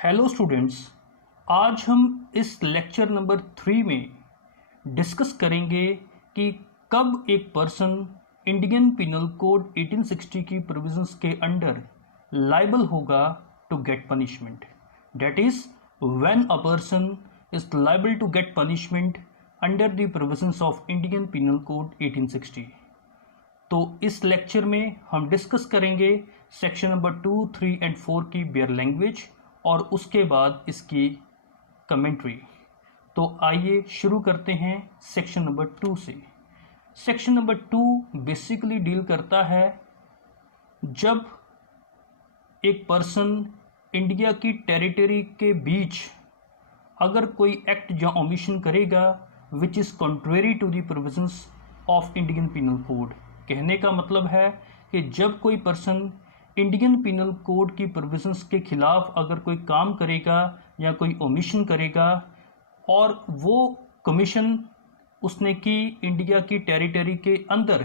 Hello students, आज हम इस लेक्चर नंबर 3 में डिस्कस करेंगे कि कब एक पर्सन इंडियन पिनल कोड 1860 की प्रोविजंस के अंडर लायबल होगा to get punishment. That is when a person is liable to get punishment under the provisions of Indian penal code 1860। तो इस लेक्चर में हम डिस्कस करेंगे सेक्शन नंबर 2, 3 एंड 4 की bare language और उसके बाद इसकी कमेंट्री। तो आइए शुरू करते हैं सेक्शन नंबर 2 से। सेक्शन नंबर 2 बेसिकली डील करता है जब एक पर्सन इंडिया की टेरिटरी के बीच अगर कोई एक्ट या ओमिशन करेगा which is contrary to the provisions of Indian penal code. कहने का मतलब है कि जब कोई पर्सन इंडियन पिनल कोड की प्रोविजंस के खिलाफ अगर कोई काम करेगा या कोई ओमिशन करेगा और वो कमीशन उसने की इंडिया की टेरिटरी के अंदर,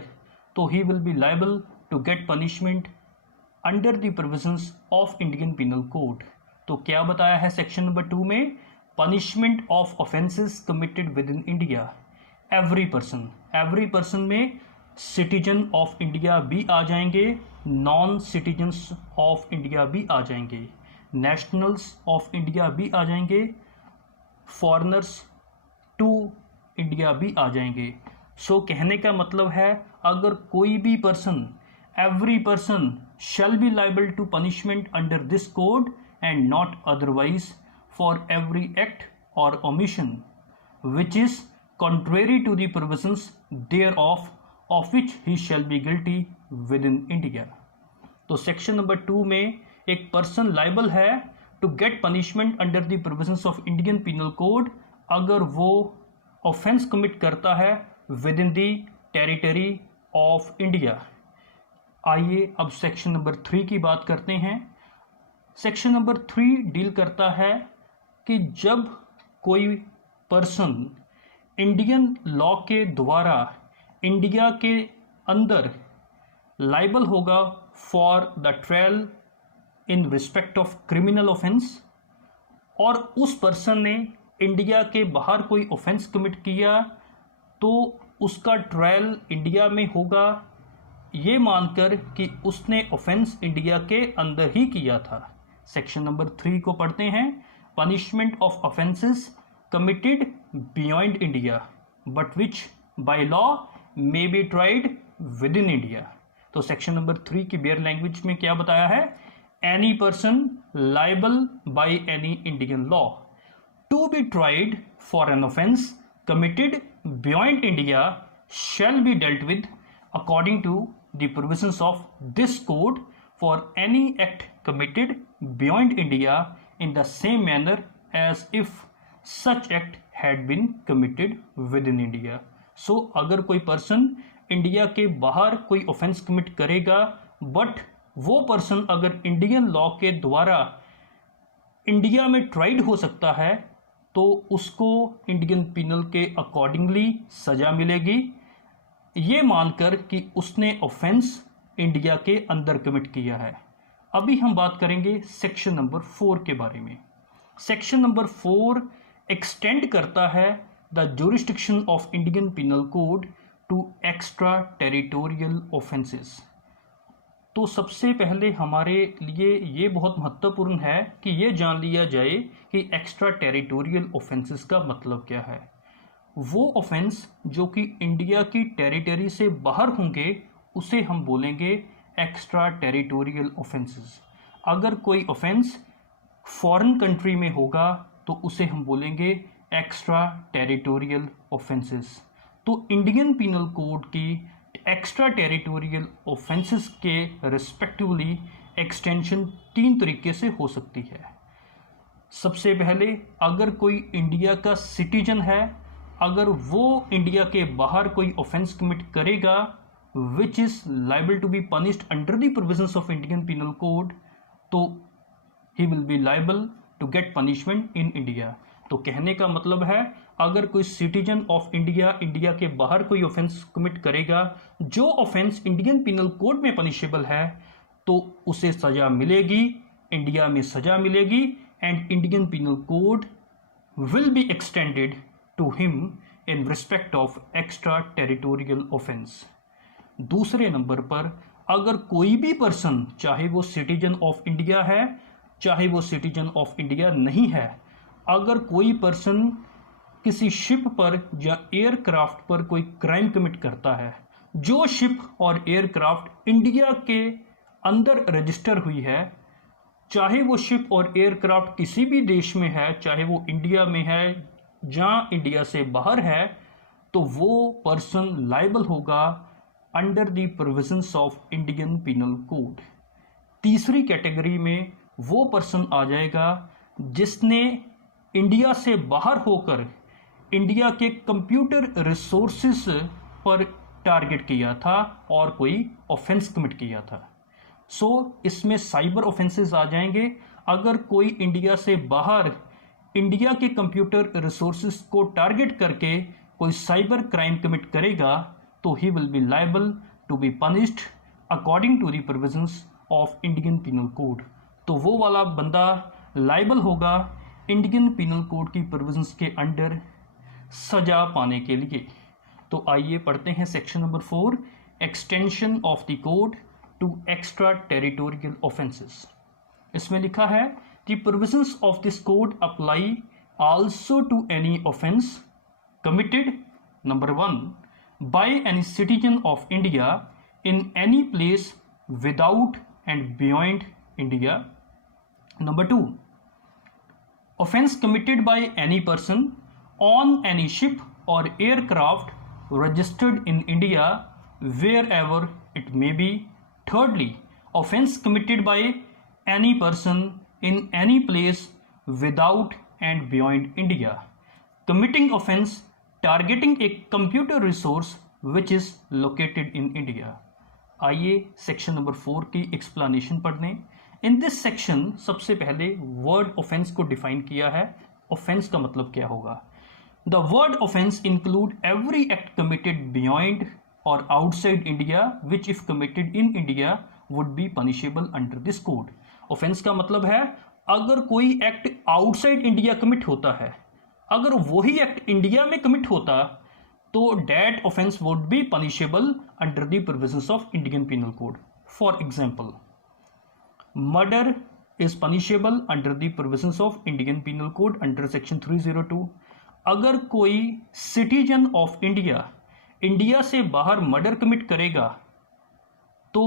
तो he will be liable to get punishment under the provisions of Indian penal code. तो क्या बताया है सेक्शन नंबर 2 में? Punishment of offences committed within India. Every person में सिटीजन ऑफ इंडिया भी आ जाएंगे, नॉन सिटीजन्स ऑफ इंडिया भी आ जाएंगे, नेशनल्स ऑफ इंडिया भी आ जाएंगे, फॉरेनर्स टू इंडिया भी आ जाएंगे। सो कहने का मतलब है अगर कोई भी person, every person shall be liable to punishment under this code and not otherwise for every act और omission which is contrary to the provisions thereof of which he shall be guilty within India। तो section number 2 में एक person liable है to get punishment under the provisions of Indian penal code अगर वो offence commit करता है within the territory of India. आइए अब सेक्शन नंबर 3 की बात करते हैं। सेक्शन नंबर 3 डील करता है कि जब कोई पर्सन इंडियन लॉ के द्वारा इंडिया के अंदर लाइबल होगा for the trial in respect of criminal offence और उस पर्सन ने इंडिया के बाहर कोई ऑफेंस कमिट किया तो उसका ट्रायल इंडिया में होगा, ये मानकर कि उसने ऑफेंस इंडिया के अंदर ही किया था। सेक्शन नंबर 3 को पढ़ते हैं। Punishment of offences committed beyond India but which by law may be tried within India। तो सेक्शन नंबर 3 की बेयर लैंग्वेज में क्या बताया है? Any person liable by any Indian law to be tried for an offence committed beyond India shall be dealt with according to the provisions of this code for any act committed beyond India in the same manner as if such act had been committed within India. So अगर कोई person India के बाहर कोई offence commit करेगा but वो person अगर Indian law के द्वारा इंडिया में ट्राइड हो सकता है तो उसको इंडियन पिनल के अकॉर्डिंगली सजा मिलेगी, ये मानकर कि उसने ऑफेंस इंडिया के अंदर कमिट किया है। अभी हम बात करेंगे सेक्शन नंबर 4 के बारे में। सेक्शन नंबर 4 एक्सटेंड करता है the jurisdiction of Indian penal code to extraterritorial offences. तो सबसे पहले हमारे लिए ये बहुत महत्वपूर्ण है कि ये जान लिया जाए कि एक्स्ट्रा टेरिटोरियल ऑफेंसेस का मतलब क्या है। वो ऑफेंस जो कि इंडिया की टेरिटरी से बाहर होंगे उसे हम बोलेंगे एक्स्ट्रा टेरिटोरियल ऑफेंसेस। अगर कोई ऑफेंस फॉरेन कंट्री में होगा तो उसे हम बोलेंगे एक्स्ट्रा टेरिटोरियल ऑफेंसेस। तो इंडियन पिनल कोड की एक्स्ट्रा टेरिटोरियल ऑफेंसेस के रिस्पेक्टिवली एक्सटेंशन 3 तरीके से हो सकती है। सबसे पहले अगर कोई इंडिया का सिटीजन है, अगर वो इंडिया के बाहर कोई ऑफेंस कमिट करेगा which is liable to be punished under the provisions of Indian penal code, तो he will be liable to get punishment in India. तो कहने का मतलब है अगर कोई सिटीजन ऑफ इंडिया इंडिया के बाहर कोई ऑफेंस कमिट करेगा जो ऑफेंस इंडियन पिनल कोड में पनिशेबल है तो उसे सजा मिलेगी, इंडिया में सजा मिलेगी, and Indian Penal Code will be extended to him in respect of extraterritorial offense. दूसरे नंबर पर अगर कोई भी पर्सन, चाहे वो सिटीजन ऑफ इंडिया है चाहे वो सिटीजन ऑफ इंडिया नहीं है, अगर कोई पर्सन किसी शिप पर या एयरक्राफ्ट पर कोई क्राइम कमिट करता है, जो शिप और एयरक्राफ्ट इंडिया के अंदर रजिस्टर हुई है, चाहे वो शिप और एयरक्राफ्ट किसी भी देश में है, चाहे वो इंडिया में है या इंडिया से बाहर है, तो वो पर्सन लायबल होगा under the provisions of Indian penal code. तीसरी कैटेगरी में वो पर्सन आ जाएगा जिसने इंडिया से बाहर होकर इंडिया के कंप्यूटर रिसोर्सेस पर टारगेट किया था और कोई ऑफेंस कमिट किया था। इसमें साइबर ऑफेंसेस आ जाएंगे। अगर कोई इंडिया से बाहर इंडिया के कंप्यूटर रिसोर्सेस को टारगेट करके कोई साइबर क्राइम कमिट करेगा तो he will be liable to be punished according to the provisions of Indian penal code. तो वो वाला बंदा लायबल होगा इंडियन पिनल कोड की प्रोविजंस के अंडर सजा पाने के लिए। तो आइए पढ़ते हैं section number 4, extension of the code to extraterritorial offences. इसमें लिखा है the provisions of this code apply also to any offence committed number 1 by any citizen of India in any place without and beyond India. Number 2, offense committed by any person on any ship or aircraft registered in India wherever it may be. Thirdly, offense committed by any person in any place without and beyond India, committing offense targeting a computer resource which is located in India. आइए section number 4 की explanation पढ़ने। In this section सबसे पहले word offence को define किया है। Offence का मतलब क्या होगा? The word offence include every act committed beyond और outside India which if committed in India would be punishable under this code. Offence का मतलब है अगर कोई एक्ट आउटसाइड इंडिया कमिट होता है, अगर वही एक्ट इंडिया में कमिट होता तो that offence would be punishable under the provisions of Indian penal code. For example, murder is punishable under the provisions of Indian penal code under section 302। अगर कोई citizen of India से बाहर murder commit करेगा तो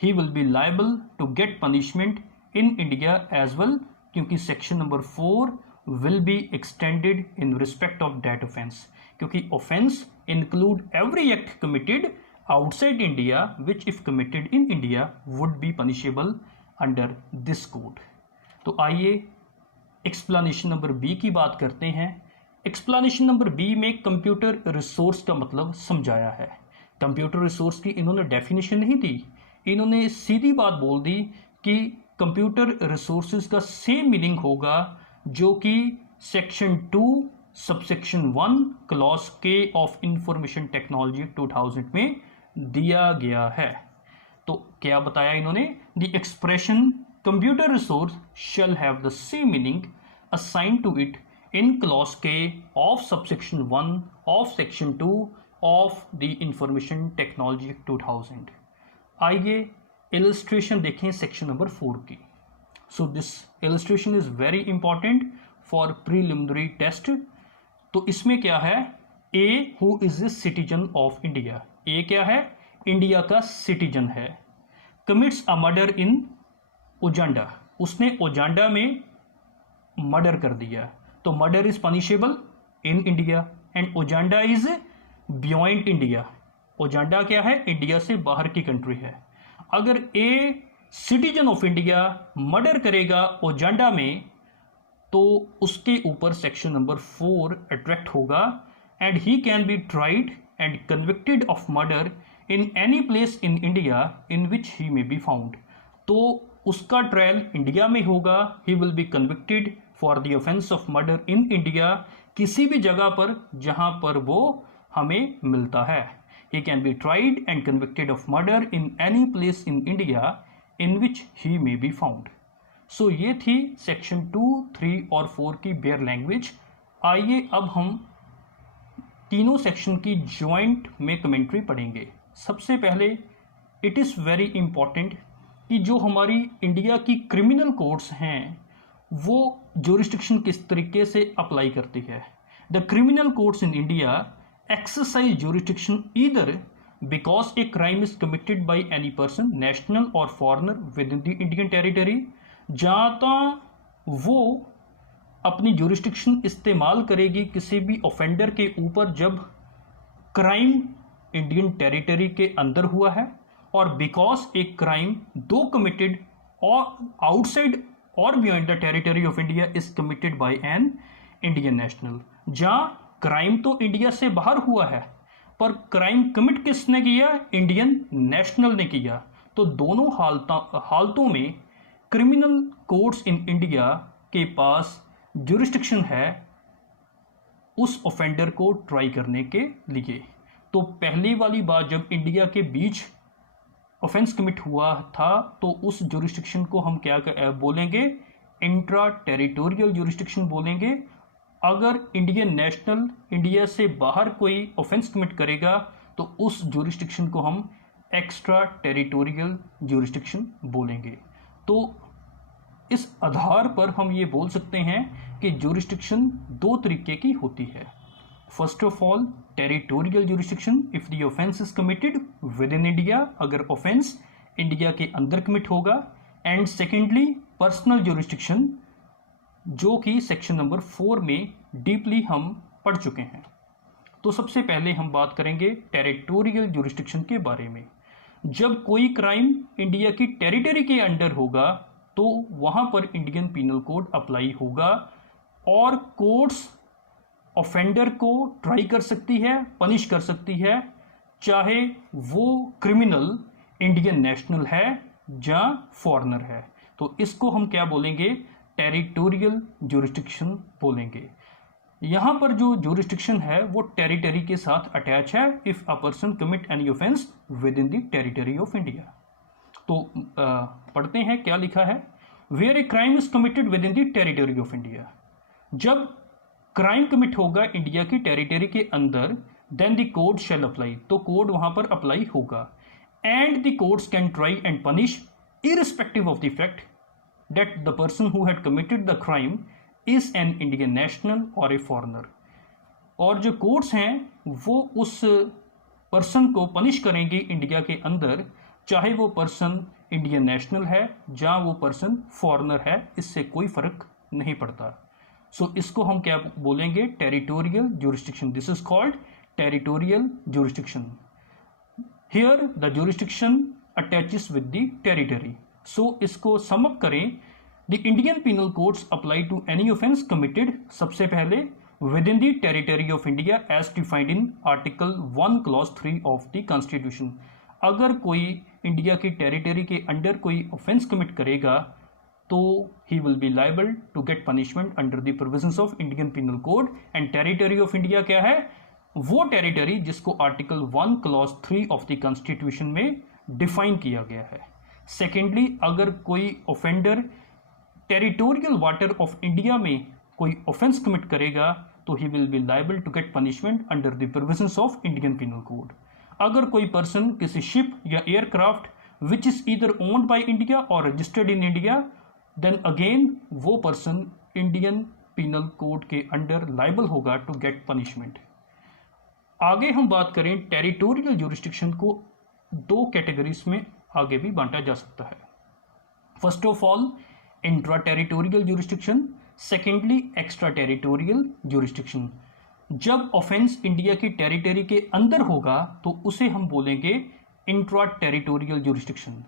he will be liable to get punishment in India as well, क्योंकि section number 4 will be extended in respect of that offense, क्योंकि offense include every act committed outside India which if committed in India would be punishable under this code। तो आइए explanation number B की बात करते हैं। Explanation number B में computer resource का मतलब समझाया है। कंप्यूटर रिसोर्स की इन्होंने डेफिनेशन नहीं दी, इन्होंने सीधी बात बोल दी कि कंप्यूटर रिसोर्सेज का सेम मीनिंग होगा जो कि section 2 subsection 1 clause K of information technology 2000 में दिया गया है। तो क्या बताया इन्होंने? The expression computer resource shall have the same meaning assign to it in clause K of subsection 1 of section 2 of the information technology 2000। आइए इलस्ट्रेशन देखें सेक्शन नंबर 4 की। So this illustration is very important for preliminary test। तो इसमें क्या है? A who is a citizen of India, A क्या है? India का सिटीजन है। commits a murder in ओजांडा, उसने ओजांडा में मर्डर कर दिया, तो murder is punishable in India and Uganda is beyond India. Uganda क्या है? इंडिया से बाहर की कंट्री है। अगर a citizen of India murder करेगा ओजांडा में तो उसके ऊपर सेक्शन नंबर 4 अट्रैक्ट होगा and he can be tried and convicted of murder in any place in India in which he may be found. तो उसका ट्रायल इंडिया में होगा। He will be convicted for the offence of murder in India, किसी भी जगह पर जहां पर वो हमें मिलता है। ही can be tried and convicted of murder in any place in India in which he may be found। सो ये थी सेक्शन 2, 3 और 4 की बेयर लैंग्वेज। आइए अब हम तीनों सेक्शन की जॉइंट में कमेंट्री पढ़ेंगे। सबसे पहले इट इज़ वेरी इंपॉर्टेंट कि जो हमारी इंडिया की क्रिमिनल कोड्स हैं वो ज्यूरिस्डिक्शन किस तरीके से अप्लाई करती है। The criminal codes in India exercise jurisdiction either because a crime is committed by any person national और foreigner within the Indian territory, जहाँ वो अपनी ज्यूरिस्डिक्शन इस्तेमाल करेगी किसी भी ऑफेंडर के ऊपर जब क्राइम इंडियन टेरिटरी के अंदर हुआ है, और बिकॉज ए क्राइम दो कमिटेड और आउटसाइड और beyond the territory of India is committed by an Indian national, जहाँ क्राइम तो इंडिया से बाहर हुआ है पर क्राइम कमिट किसने किया, इंडियन नेशनल ने किया। तो दोनों हालतों में क्रिमिनल कोर्ट्स इन इंडिया के पास ज्यूरिस्डिक्शन है उस ऑफेंडर को ट्राई करने के लिए। तो पहली वाली बात, जब इंडिया के बीच ऑफेंस कमिट हुआ था तो उस ज्यूरिस्डिक्शन को हम क्या बोलेंगे, इंट्रा टेरिटोरियल ज्यूरिस्डिक्शन बोलेंगे। अगर इंडियन नेशनल इंडिया से बाहर कोई ऑफेंस कमिट करेगा तो उस ज्यूरिस्डिक्शन को हम एक्स्ट्रा टेरिटोरियल ज्यूरिस्डिक्शन बोलेंगे। तो इस आधार पर हम ये बोल सकते हैं कि ज्यूरिस्डिक्शन दो तरीके की होती है। First of all territorial jurisdiction if the offence is committed within India, अगर ऑफेंस इंडिया के अंदर कमिट होगा। एंड सेकेंडली पर्सनल ज्यूरिस्डिक्शन, जो कि सेक्शन नंबर 4 में डीपली हम पढ़ चुके हैं। तो सबसे पहले हम बात करेंगे टेरिटोरियल ज्यूरिस्डिक्शन के बारे में। जब कोई क्राइम इंडिया की टेरिटरी के अंडर होगा तो वहां पर इंडियन पीनल कोड अप्लाई होगा और कोर्ट्स ऑफेंडर को ट्राई कर सकती है, पनिश कर सकती है, चाहे वो क्रिमिनल इंडियन नेशनल है या फॉरेनर है। तो इसको हम क्या बोलेंगे, टेरिटोरियल ज्यूरिस्डिक्शन बोलेंगे। यहाँ पर जो ज्यूरिस्डिक्शन है वो टेरिटरी के साथ अटैच है if a person commit any offence within the territory of India. तो पढ़ते हैं क्या लिखा है। Where a crime is committed within the territory of India, जब क्राइम कमिट होगा इंडिया की टेरिटरी के अंदर, then the code shall apply, तो कोड वहां पर अप्लाई होगा। And the courts can try and punish irrespective of the fact that the person who had committed the crime is an Indian national और ए foreigner. और जो courts हैं वो उस पर्सन को पनिश करेंगे इंडिया के अंदर, चाहे वो पर्सन इंडियन नेशनल है या वो पर्सन फॉरेनर है, इससे कोई फर्क नहीं पड़ता। सो इसको हम क्या बोलेंगे, territorial jurisdiction. This is called territorial jurisdiction. Here the jurisdiction attaches with the territory. So इसको सम अप करें, the Indian penal codes apply to any offence committed, सबसे पहले within the territory of India as defined in article 1 clause 3 of the constitution. अगर कोई India की territory के under कोई offence commit करेगा तो he will be liable to get punishment under the provisions of Indian penal Code. And territory of India क्या है, वो टेरिटरी जिसको article 1 clause 3 of the constitution में डिफाइन किया गया है। सेकेंडली, अगर कोई offender territorial water of India में कोई ऑफेंस कमिट करेगा तो he will be liable to get punishment under the provisions of Indian penal Code. अगर कोई पर्सन किसी शिप या aircraft which is either owned by India और registered in India, then again वो पर्सन इंडियन पीनल कोड के under liable होगा to get punishment. आगे हम बात करें टेरिटोरियल ज्यूरिस्डिक्शन को दो कैटेगरीज में आगे भी बांटा जा सकता है। First of all intra territorial jurisdiction, secondly extra territorial jurisdiction. जब ऑफेंस इंडिया की टेरिटरी के अंदर होगा तो उसे हम बोलेंगे intra territorial jurisdiction.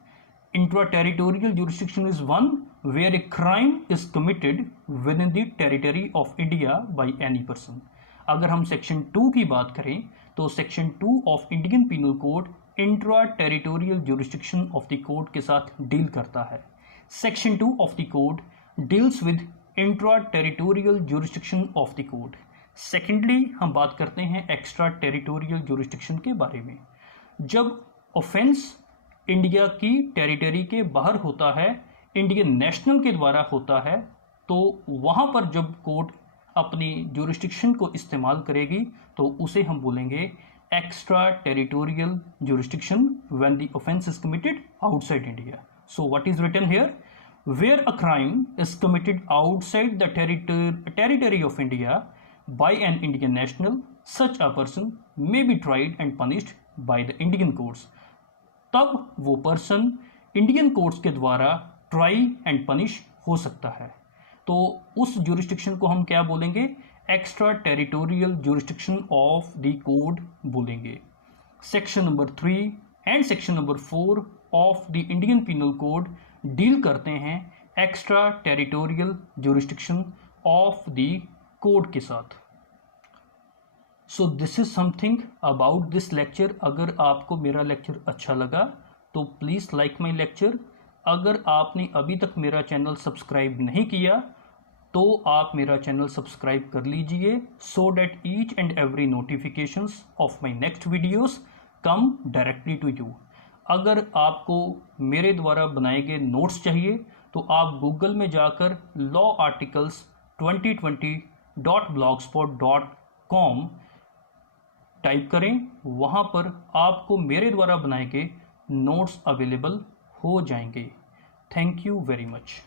Intra territorial jurisdiction is one where a crime is committed within the territory of India by any person. अगर हम सेक्शन 2 की बात करें तो section 2 of Indian penal Code intra territorial jurisdiction of the code के साथ deal करता है। Section 2 of the code deals with intra territorial jurisdiction of the code. Secondly हम बात करते हैं एक्स्ट्रा टेरिटोरियल ज्यूरिस्डिक्शन के बारे में। जब ऑफेंस इंडिया की टेरिटरी के बाहर होता है, इंडियन नेशनल के द्वारा होता है तो वहाँ पर जब कोर्ट अपनी ज्यूरिस्डिक्शन को इस्तेमाल करेगी तो उसे हम बोलेंगे extra territorial jurisdiction when the offence is committed outside India. So what is written here? Where a crime is committed outside the territory of India by an Indian national, such a person may be tried and punished by the Indian courts. तब वो person Indian courts के द्वारा try and punish हो सकता है. तो उस jurisdiction को हम क्या बोलेंगे? Extra territorial jurisdiction of the code बोलेंगे. Section number 3 and section number 4 of the Indian penal code deal करते हैं extra territorial jurisdiction of the code के साथ. So this is something about this lecture. अगर आपको मेरा लेक्चर अच्छा लगा तो प्लीज़ लाइक माई लेक्चर. अगर आपने अभी तक मेरा चैनल सब्सक्राइब नहीं किया तो आप मेरा चैनल सब्सक्राइब कर लीजिए so that each and every notifications of my next videos come directly to you. अगर आपको मेरे द्वारा बनाए गए नोट्स चाहिए तो आप गूगल में जाकर लॉ आर्टिकल्स 2020.blogspot.com टाइप करें. वहाँ पर आपको मेरे द्वारा बनाए गए नोट्स अवेलेबल हो जाएंगे. Thank you very much.